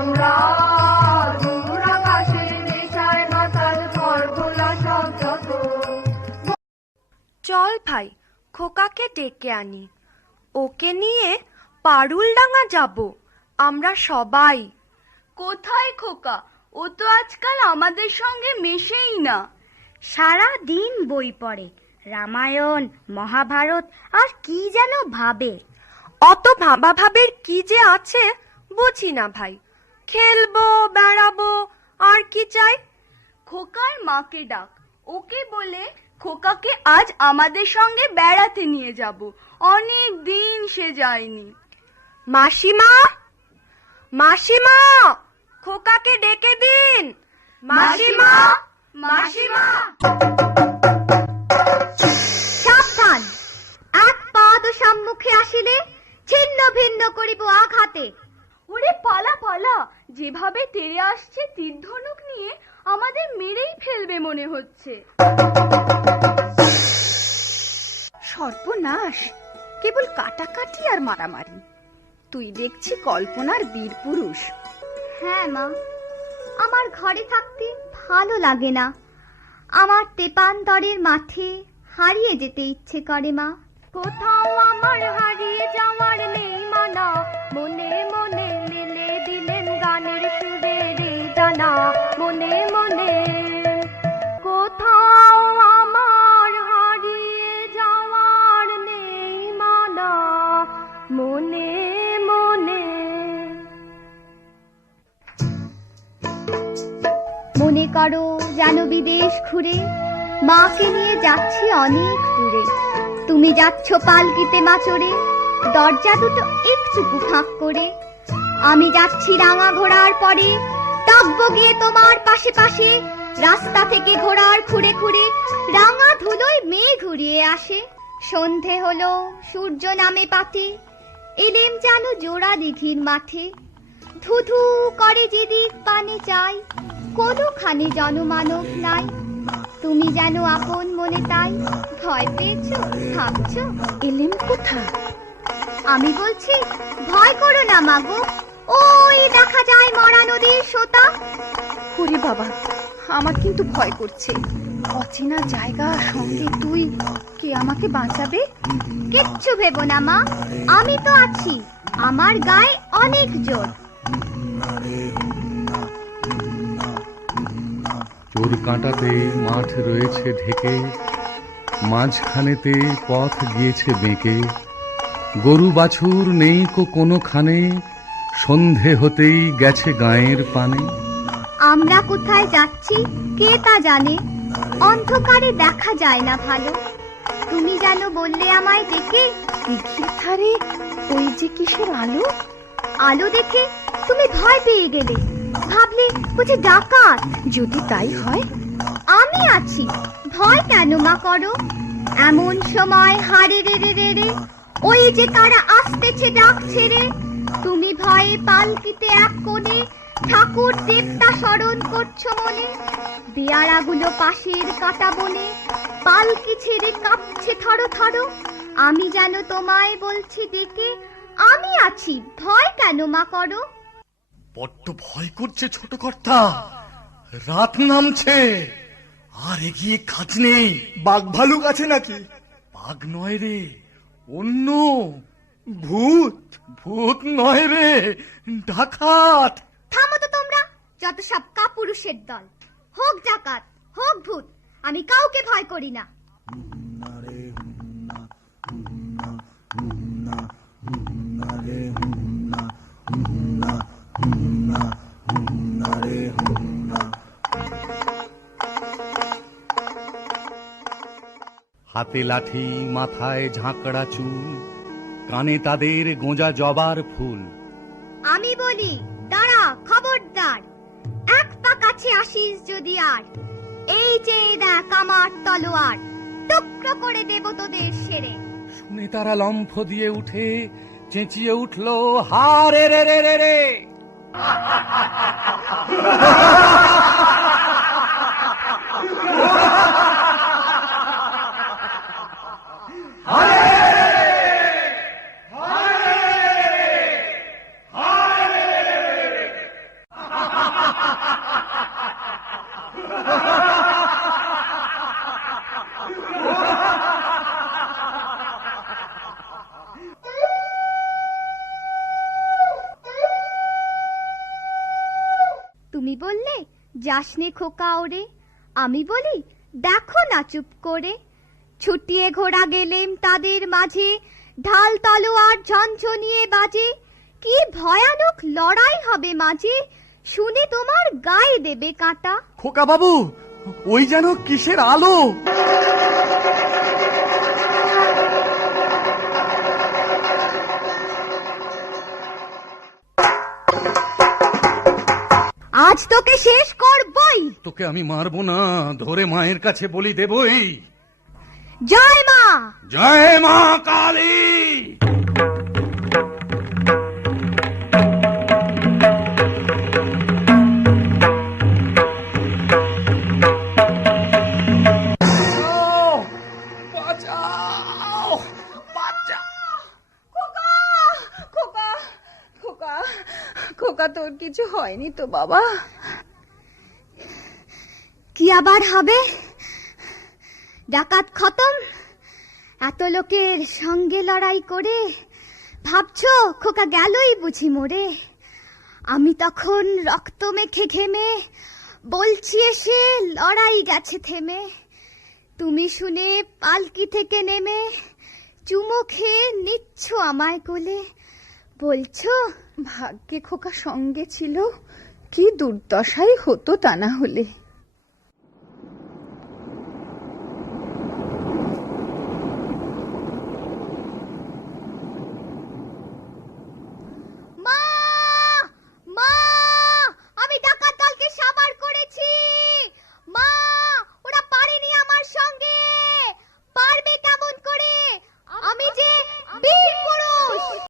আমরা দূর আকাশের নেশায় মাতাল খড়গোলা সব যত। চল ভাই, খোকাকে ডেকে আনি। ওকে নিয়ে পারুলডাঙ্গা যাব আমরা সবাই। কোথায় খোকা? ও তো আজকাল আমাদের সঙ্গে মেশেই না। সারা দিন বই পড়ে, রামায়ণ মহাভারত আর কি যেন ভাবে। অত ভাবা ভাবের কি যে আছে বুঝি না ভাই। খেলবো, বেড়াবো, আর কি চাই? খোকার মাকে ডাক, ওকে বলে খোকাকে আজ আমাদের সঙ্গে বেড়াতে নিয়ে যাব। অনেক দিন সে যায়নি। মাসিমা, মাসিমা, খোকাকে ডেকে দিন। মাসিমা, মাসিমা। সাবধান, এক পাদ সম্মুখে আসিলে ছিন্ন ভিন্ন করিব আঘাতে। ওরে পালা পালা, যেভাবে তেড়ে আসছে তীর ধনুক নিয়ে আমাদের মেরেই ফেলবে মনে হচ্ছে। সর্বনাশ, কেবল কাটাকাটি আর মারামারি। তুই দেখছি কল্পনার বীর পুরুষ। হ্যাঁ মা, আমার ঘরে থাকতে ভালো লাগে না। আমার তেপান্তরের মাঠে হারিয়ে যেতে ইচ্ছে করে মা। কোথাও আমার হারিয়ে যাওয়ার নেই মানা, মনে মনে মিলে দিলেন গানের সুরের জানা। মনে মনে কোথাও আমার হারিয়ে যাওয়ার নেই মানা, মনে মনে। মনে করো যেন বিদেশ ঘুরে মাকে নিয়ে যাচ্ছি অনেক দূরে। তুমি যাচ্ছ পালকিতে মা চড়ে, দরজা দুটো একটুকু ফাঁক করে। আমি যাচ্ছি রাঙা ঘোড়ার পরে, ডাকবো গিয়ে তোমার পাশে পাশে। রাস্তা থেকে ঘোড়ার খুঁড়ে খুঁড়ে রাঙা ধুলোয় মেয়ে ঘুরিয়ে আসে। সন্ধে হলো, সূর্য নামে পাতে, এলেম যেন জোড়া দিঘির মাঠে। ধুধু করে যেদিক পানে চাই, কোনোখানে জনমানব নাই। তুমি যেন আপন মনে তাই, ভয় পেয়েছো ভাবছো এলেম কোথা? আমি বলছি ভয় করো না মাগো, ওই দেখা যায় মরা নদীর সোতা। ওরে বাবা, আমার কিন্তু ভয় করছে। অচেনা জায়গা, সঙ্গে তুই, কে আমাকে বাঁচাবে? কিচ্ছু ভেবো না মা, আমি তো আছি। আমার গায়ে অনেক জোর। চোর কাঁটাতে মাঠ রয়েছে ঢেকে, মাঝখানেতে পথ গিয়েছে বেঁকে। গরু বাছুর নেই কোনোখানে, সন্ধে হতেই গেছে গায়ের পানে। আমরা কোথায় যাচ্ছি কে তা জানে, অন্ধকারে দেখা যায় না ভালো। তুমি যেন বললে আমায় ডেকে, দিঘির ধারে ওই যে কিসের আলো। আলো দেখে তুমি ভয় পেয়ে গেলে, ভাবলে বুঝি ডাকাত। যদি তাই হয়, আমি আছি, ভয় কেন মা করো? এমন সময় হারে রে রে রে রে, ওই যে কারা আসতেছে ডাক ছেড়ে। তুমি ভয়ে পালকিতে এক কোণে ঠাকুর দেবতা স্মরণ করছো মনে। দেয়ারাগুলো পাশের কাটা বনে, পালকি ছেড়ে কাঁপছে থরো থরো। আমি যেন তোমায় বলছি ডেকে, আমি আছি, ভয় কেন মা করো? বড্ড ভয় করছে ছোট কর্তা, রাত নামছে, আর এগিয়ে কাজ নেই। বাঘ ভালুক আছে নাকি? বাঘ নয় রে, অন্য ভূত? ভূত নয় রে, ডাকাত। থামো তো তোমরা, যত সব কাপুরুষের দল। হোক ডাকাত, হোক ভূত, আমি কাউকে ভয় করি না। হাতে লাঠি, মাথায় ঝাঁকড়া চুল, কানে তাদের গোঁজা জবার ফুল। আমি বলি দাঁড়া, খবরদার, এক পা কাছে আসিস যদি আর। এই যে দেখ আমার তলোয়ার, টুকরো করে দেব তোদের সেরে। শুনে তারা লম্ফ দিয়ে উঠে চেঁচিয়ে উঠল, হারে রে রে রে রে। তুমি বললে যাসনে খোকা ওরে, আমি বলি দেখো না চুপ করে। ছুটিয়ে ঘোড়া গেলেম তাদের মাঝে, ঢাল তলোয়ার ঝনঝনিয়ে বাজে। কি ভয়ানক লড়াই হবে মাঝে, শুনে তোমার গায়ে দেবে কাঁটা। খোকা বাবু, ওই যেন কিসের আলো! আজ তোকে শেষ করবই। তোকে আমি মারবো না, ধরে মায়ের কাছে বলি দেবই। জয় মা। জয় মা কালী। খোকা খোকা খোকা, তোর কিছু হয়নি তো বাবা? কি আবার হবে? ডাকাত খতম, এত লোকের সঙ্গে লড়াই করে ভাবছো খোকা গেলই বুঝি মরে। আমি তখন রক্ত মেখে ঘেমে বলছি এসে লড়াই গেছে থেমে। তুমি শুনে পালকি থেকে নেমে চুমো খেয়ে নিচ্ছ আমায় কোলে, বলছো ভাগ্যে খোকা সঙ্গে ছিল, কি দুর্দশাই হতো তা না হলে।